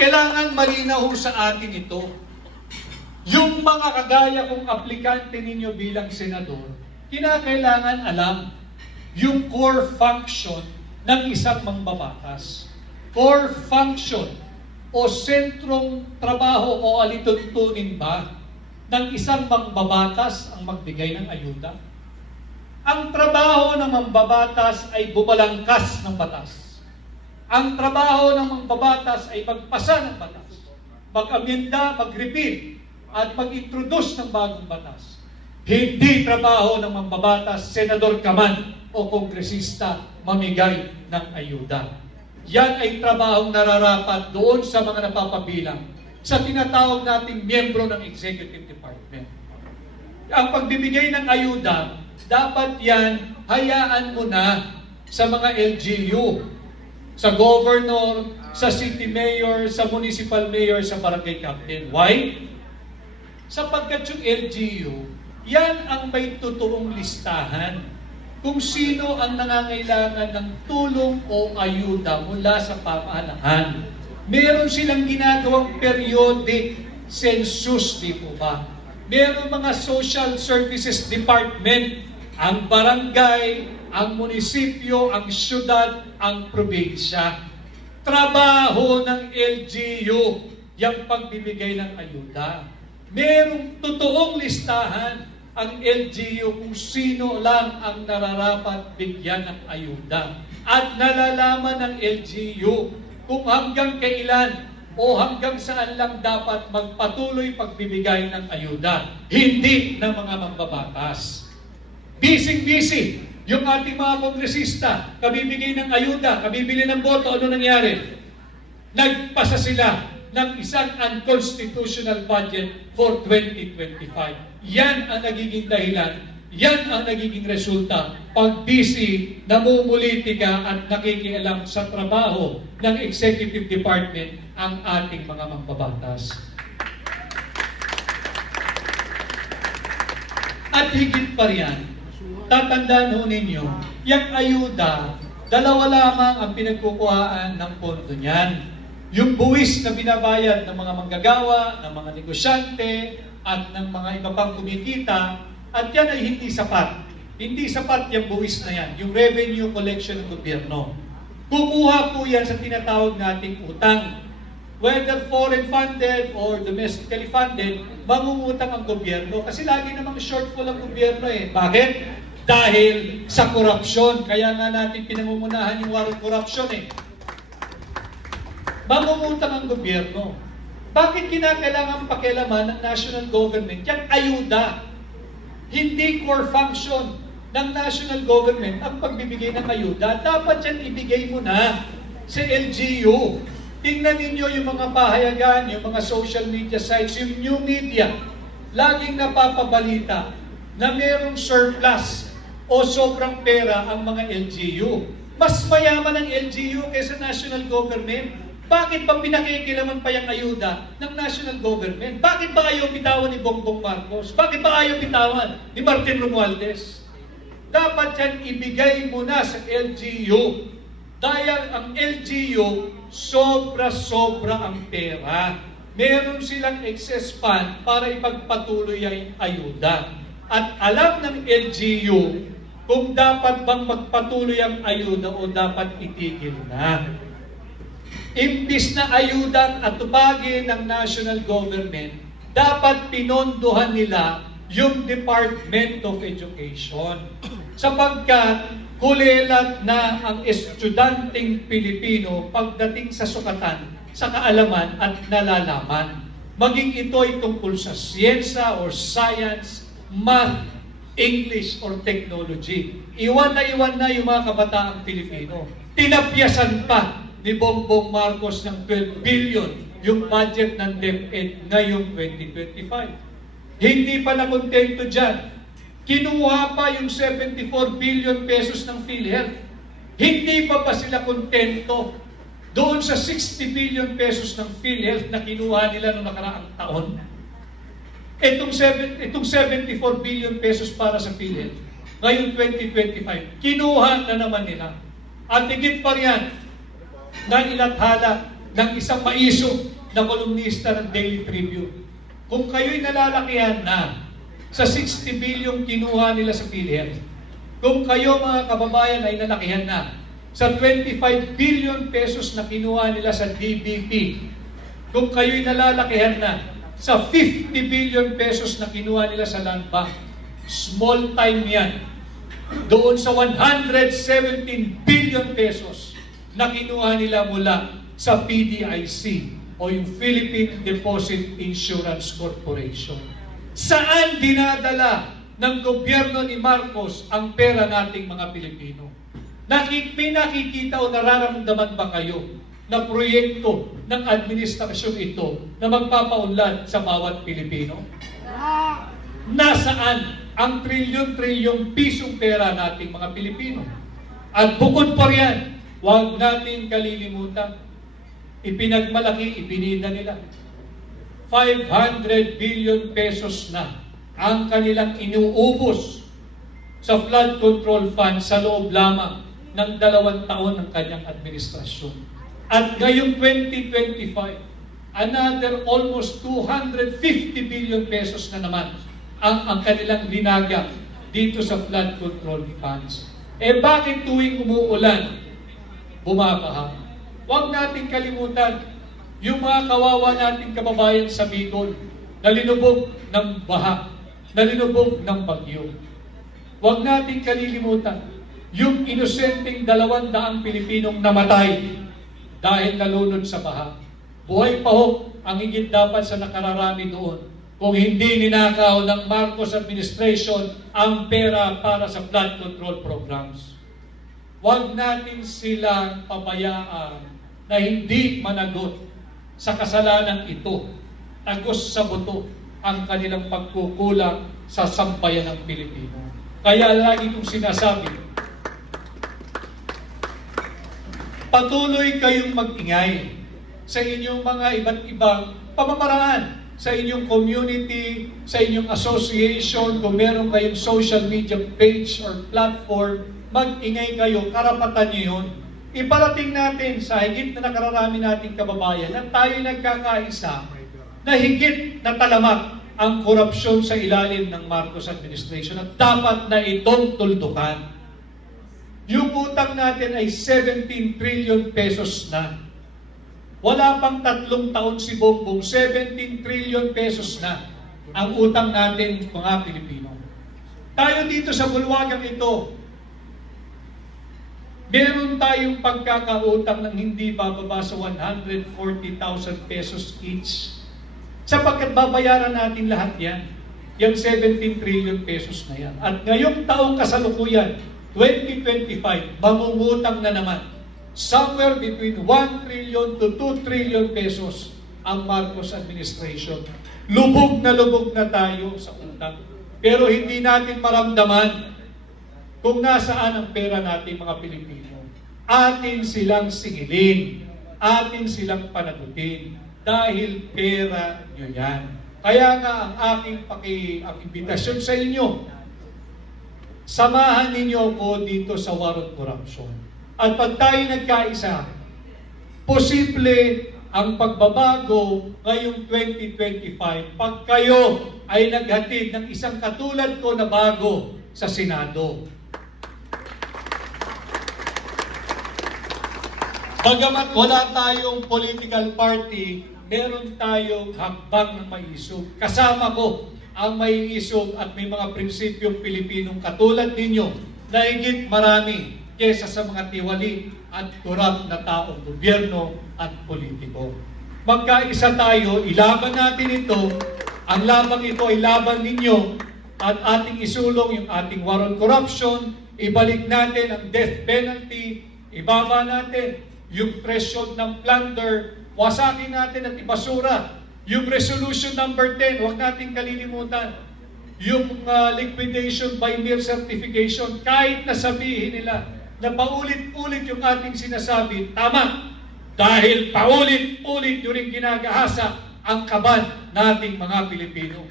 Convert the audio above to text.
Kailangan malinaw sa atin ito. Yung mga kagaya kong aplikante ninyo bilang senador, kinakailangan alam yung core function ng isang mambabatas. Core function o sentrong trabaho o alituntunin ba ng isang mambabatas ang magbigay ng ayuda? Ang trabaho ng mambabatas ay bumalangkas ng batas. Ang trabaho ng mambabatas ay magpasa ng batas, mag-amyenda, mag-repeal, at mag-introduce ng bagong batas. Hindi trabaho ng mambabatas, senador ka man o kongresista, mamigay ng ayuda. Yan ay trabahong nararapat doon sa mga napapabilang sa tinatawag nating miyembro ng Executive Department. Ang pagbibigay ng ayuda, dapat yan, hayaan mo na sa mga LGU, sa governor, sa city mayor, sa municipal mayor, sa barangay captain. Why? Sapagkat yung LGU, yan ang may totoong listahan kung sino ang nangangailangan ng tulong o ayuda mula sa pamahalaan. Meron silang ginagawang periodic census, di po ba? Meron mga social services department, ang barangay, ang munisipyo, ang syudad, ang probinsya. Trabaho ng LGU yung pagbibigay ng ayuda. Merong totoong listahan ang LGU kung sino lang ang nararapat bigyan ng ayuda. At nalalaman ng LGU kung hanggang kailan o hanggang saan lang dapat magpatuloy pagbibigay ng ayuda. Hindi ng mga mambabatas. Busy yung ating mga kongresista, kabibigay ng ayuda, kabibili ng boto, ano nangyari? Nagpasa sila ng isang unconstitutional budget for 2025. Yan ang nagiging dahilan, yan ang nagiging resulta pag busy, namumulitika at nakikialam sa trabaho ng Executive Department ang ating mga mambabatas. At higit pa riyan, tatandaan ho ninyo, yung ayuda, dalawa lamang ang pinagkukuhaan ng pondo niyan. Yung buwis na binabayad ng mga manggagawa, ng mga negosyante, at ng mga iba pang kumikita, at yan ay hindi sapat. Hindi sapat yung buwis na yan, yung revenue collection ng gobyerno. Kukuha po yan sa tinatawag nating utang. Whether foreign funded or domestically funded, mangungutang ang gobyerno kasi lagi namang shortfall ang gobyerno eh. Bakit? Dahil sa korupsyon. Kaya nga natin pinangungunahan yung war on corruption eh. Mangungutang ang gobyerno. Bakit kinakailangan pakialaman ng national government? Yung ayuda. Hindi core function ng national government ang pagbibigay ng ayuda. Dapat yan ibigay mo na sa LGU. Tingnan ninyo yung mga pahayagan, yung mga social media sites, yung new media. Laging napapabalita na merong surplus o sobrang pera ang mga LGU. Mas mayaman ang LGU kaysa national government. Bakit ba pinakikilaman pa yung ayuda ng national government? Bakit ba ayaw bitawan ni Bongbong Marcos? Bakit ba ayaw bitawan ni Martin Romualdez? Dapat yan ibigay mo na sa LGU. Dahil ang LGU, sobra-sobra ang pera. Meron silang excess fund para ipagpatuloy ang ayuda. At alam ng LGU kung dapat bang magpatuloy ang ayuda o dapat itigil na. Imbis na ayuda at tubagin ng national government, dapat pinondohan nila yung Department of Education. Sapagkat kulelat na ang estudyanteng Pilipino pagdating sa sukatan, sa kaalaman at nalalaman. Maging ito'y tungkol sa siyensa or science, math, English or technology. Iwan na yung mga kabataang Pilipino. Tinapyasan pa ni Bongbong Marcos ng 12 billion yung budget ng DepEd ngayong 2025. Hindi pa nakontento dyan. Kinuha pa yung 74 billion pesos ng PhilHealth. Hindi pa ba sila kontento doon sa 60 billion pesos ng PhilHealth na kinuha nila noong nakaraang taon? Itong 74 billion pesos para sa PhilHealth, ngayon 2025, kinuha na naman nila. At higit pa riyan, na ilathala ng isang maisog na kolumnista ng Daily Tribune. Kung kayo'y nalalakihan na sa 60 billion kinuha nila sa PhilHealth, kung kayo mga kababayan ay nalakihan na sa 25 billion pesos na kinuha nila sa DBP, kung kayo'y nalalakihan na sa 50 billion pesos na kinuha nila sa Land Bank, small time yan. Doon sa 117 billion pesos na kinuha nila mula sa PDIC o yung Philippine Deposit Insurance Corporation. Saan dinadala ng gobyerno ni Marcos ang pera nating mga Pilipino? May nakikita o nararamdaman ba kayo na proyekto ng administrasyon ito na magpapaunlad sa bawat Pilipino? Nasaan ang trilyon-trilyong pisong pera nating mga Pilipino? At bukod pa riyan, huwag natin kalilimutan, ipinagmalaki, ipinida nila. 500 billion pesos na ang kanilang inuubos sa flood control fund sa loob lamang ng 2 taon ng kanyang administrasyon. At ngayong 2025, another almost 250 billion pesos na naman ang kanilang linagak dito sa flood control funds. Bakit tuwing umuulan, bumabaha? Huwag natin kalimutan yung mga kawawa nating kababayan sa Bicol na linubog ng baha, na linubog ng bagyo. Huwag natin kalilimutan yung inosenteng 200 Pilipinong namatay dahil nalunod sa baha. Buhay pa ho ang higit dapat sa nakararami doon kung hindi ninakaw ng Marcos administration ang pera para sa flood control programs. Huwag natin silang pabayaan na hindi managot sa kasalanan ito, tagos sa buto ang kanilang pagkukulang sa sambayan ng Pilipino. Kaya lagi kong sinasabi, patuloy kayong mag-ingay sa inyong mga iba't ibang pamamaraan, sa inyong community, sa inyong association, kung meron kayong social media page or platform, mag-ingay kayo, karapatan nyo yun. Iparating natin sa higit na nakararami nating kababayan na tayo nagkakaisa na higit na talamak ang korupsyon sa ilalim ng Marcos administration at dapat na itong tuldukan. Yung utang natin ay 17 trillion pesos na. Wala pang 3 taon si Bongbong, 17 trillion pesos na ang utang natin mga Pilipino. Tayo dito sa bulwagang ito, meron tayong pagkakautang ng hindi bababa sa 140,000 pesos each. Sapagkat babayaran natin lahat yan. Yung 17 trillion pesos na yan. At ngayong taong kasalukuyan, 2025, mangungutang na naman. Somewhere between 1 trillion to 2 trillion pesos ang Marcos administration. Lubog na tayo sa utang. Pero hindi natin maramdaman kung nasaan ang pera natin mga Pilipino. Atin silang singilin, atin silang panagutin, dahil pera nyo yan. Kaya nga ang aking ang imbitasyon sa inyo, samahan ninyo ako dito sa war on corruption. At pag tayo nagkaisa, posible ang pagbabago ngayong 2025 pag kayo ay naghatid ng isang katulad ko na bago sa Senado. Bagamat wala tayong political party, meron tayong hakbang ng maiisog. Kasama ko ang maiisog at may mga prinsipyong Pilipinong katulad ninyo na higit marami kesa sa mga tiwali at korap na taong gobyerno at politiko. Magkaisa tayo, ilaban natin ito. Ang labang ito ay laban ninyo at ating isulong yung ating war on corruption, ibalik natin ang death penalty, ibaba natin yung threshold ng plunder, wasakin natin at ibasura. Yung resolution number 10, huwag natin kalilimutan. Yung liquidation by mere certification, kahit na sabihin nila na paulit-ulit yung ating sinasabi, tama. Dahil paulit-ulit nyo rin ginagahasa ang kaban nating mga Pilipino.